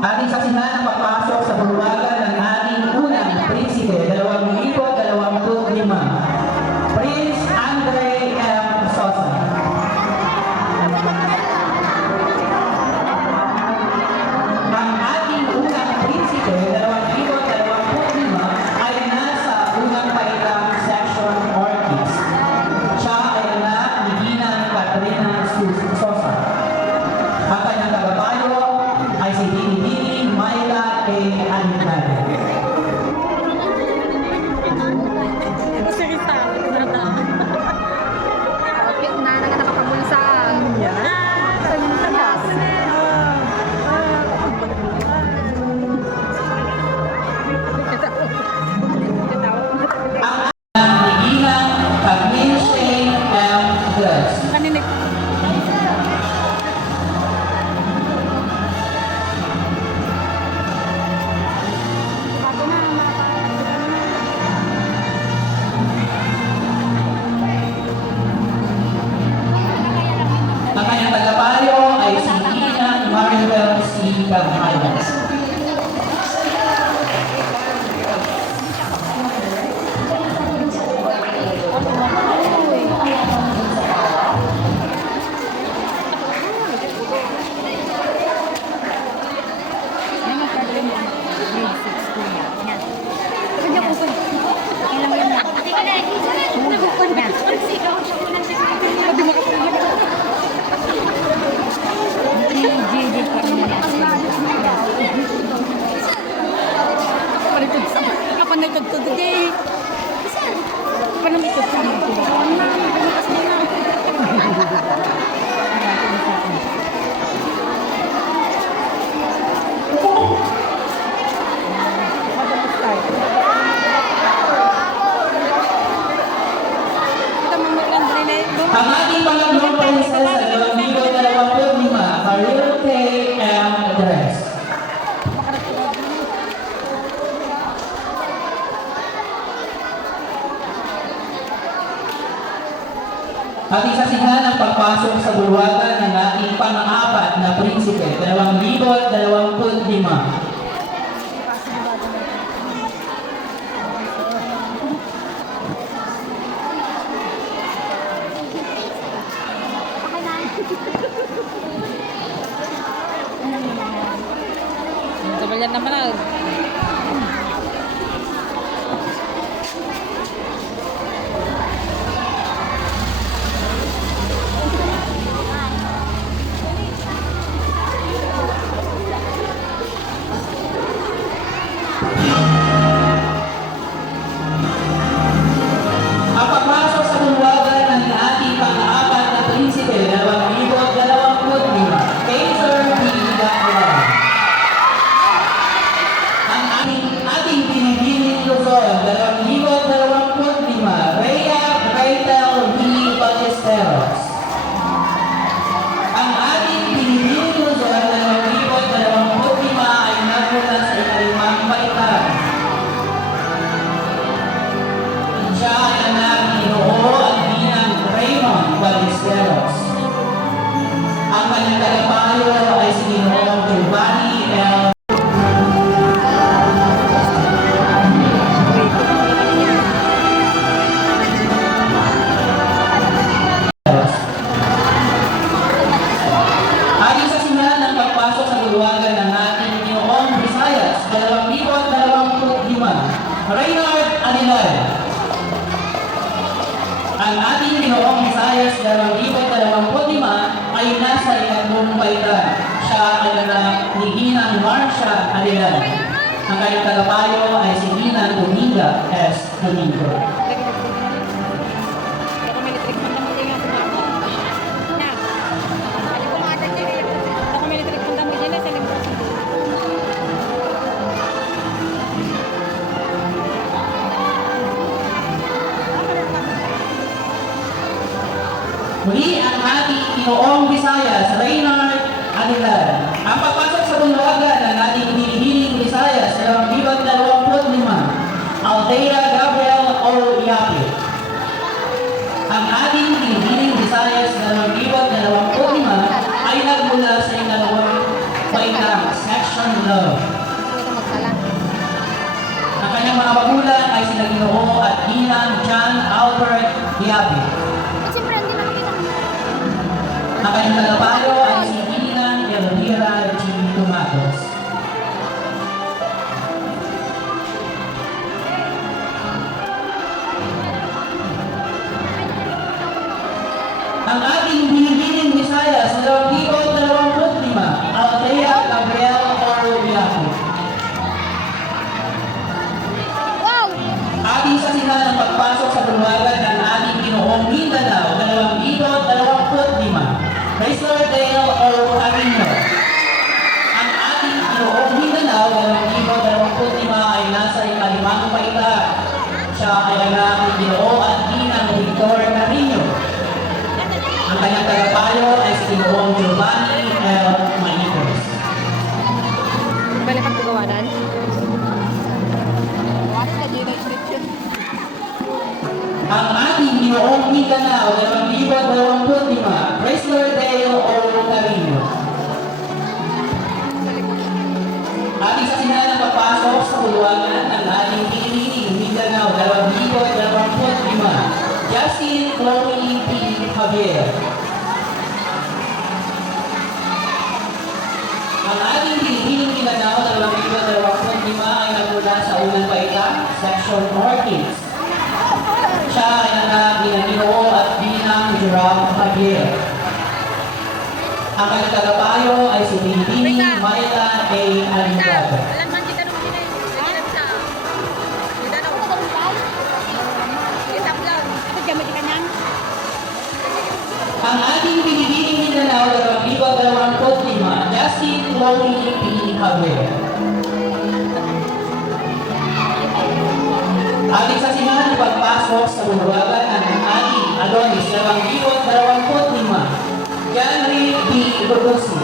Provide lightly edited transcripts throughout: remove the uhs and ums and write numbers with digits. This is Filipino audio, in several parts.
Ating saksihan ang pagpasok sa bulwagan ng ating unang prinsipe, 2025, Prince Andre M. Sosa. Ang ating unang prinsipe, 2025, ay nasa unang paitang section Ortiz. Siya ay anak ni Ginang Katrina Sosa. Ang kanyang tagapayo ay si Dini Myla A. Anitade. Ang kanyang tagapayo ay si Ina Maribel C. Campaya. Ang ating pangatlong princess sa 2025, Carilte M. Dres. Ating saksihan ang pagpasok sa bulwagan ng ating pang-apat na prinsipe, 2025. Sabalyan naman na. Ang pagpasok sa bulwagan ng ating pang-apat na prinsipe, 2025, Kaiser P. Gaclan. Ang ating binibining Luzon, 2025, Rhea Rachel V. Ballesteros. Ang ating binibining Luzon, 2025, ay nagmula sa ikalimang baitan. Siya ay anak ni Noo at Ginang Raymond Ballesteros. Ang kanyang tagapayo ay si Noong Giovanni L. Ating saksihan ang pagpasok sa bulwagan ng ating Ginoong Visayas, 2025, Reynard Anilal. Ang ating Ginoong Visayas 2025 ay nasa ikatlong baitan. Siya ay anak ni Ginang Marcia Anilal. Ang kanyang tagapayo ay si Ginang Dominga S. Domingo. Muli ang ating Ginoong Visayas, Reynard Anilal. Ang pagpasok sa bulwagan ng ating binibining Visayas, 2025, Althea Gabriel O. Yapi. Ang ating binibining Visayas, 2025, ay nagmula sa ikalawang baitang Section Law. Hiabi. Siyempre, hindi naman kita. Ang kanyang tagapayo ay si Ginang Elvira G. Tomatos. Ang ating binibining Visayas na 2025, Althea Gabriel Orobiaco. Wow! Ating saksihan ang pagpasok sa bulwagan ng ating Ginoong Mindanao 2025, Chrysler Dale Orocarino. Ang ating Ginoong Mindanao 2025 ay nasa ikalimang paita. Siya ay anak ni Ginoo at Ginang Victor Carino. Ang kanyang tagapayo ay si Ginoong Giovanni L. Manitos. Balik ang pagawanan. Ang ating Ginoong Mindanao 2025, Chrysler Dale Orocarino. Ating saksihan ang papasok sa bulwagan ng ating piniling Mindanao 2025, Justin Chloe P. Javier. Ang ating piniling Mindanao 2025 ay nagmula sa unang paita, Section Orchids. Siya ay anak ni Ginoo at Ginang Gerald Javier. Ang kanyang tagapayo ay si Bini Maila A. Alingado. Alam man kita nung kita yung sa. Kita nung kita vlog. Ako dyan, mati ka nang. Ang ating pinipiling Mindanao 2025, Justin Chloe P. Javier. Ating saksihan ang pagpasok sa bulwagan ng ating Adonis 2025, Janry B. Rodosi.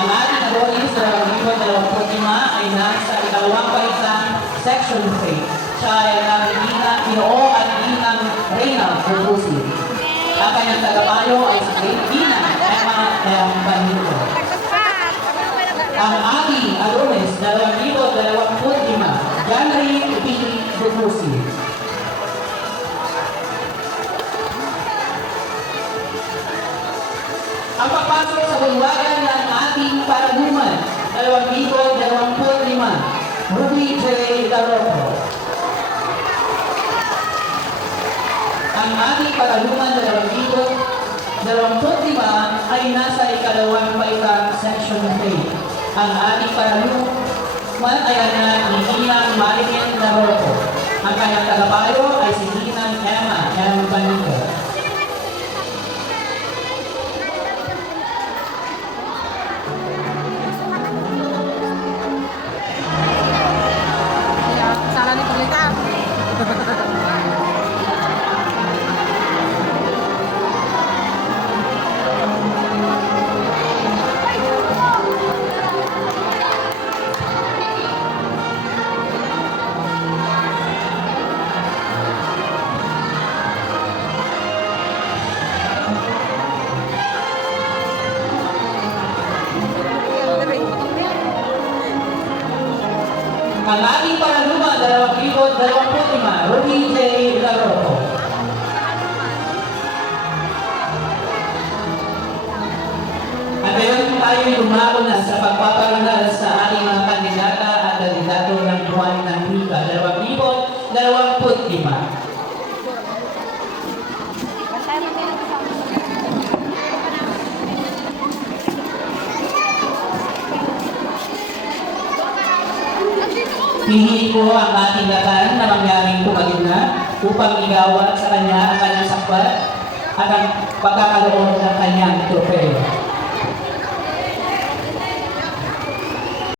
Ang ating Adonis 2025 ay nasa ikalawang paisang Section 3. Siya ay anak ni Ginoo at Ginang Reyna Rodosi. Ang kanyang tagapayo ay si Ginang Emma M. Banito. Ang ating Adonis 2025, Janry B. Rodosi. Ang pagpasok sa bulwagan ng ating paraguman 2025, Ruby J. Daroco. Ang ating paraguman 2025 ay nasa ikalawang paitang Section 3. Ang ating paraguman ay anak ni Ginang Marilyn Daroco. Ang kanyang tagapayo ay si Ginang Emma M. Banito. Sana ni Paglita. Ang ating pangaluma, 2025, Ruby J. Daroco. At ngayon tayo lumako na sa pagpaparangal sa ating mga kandidata at kandidato ng buwan ng Wika, 2025. Bantay mo kayo. Pinihin ko ang ating lakan na mangyaring pumagina upang igawad sa kanya ang kanyang sakbat at ang pagkakaloon ng kanyang trofeo.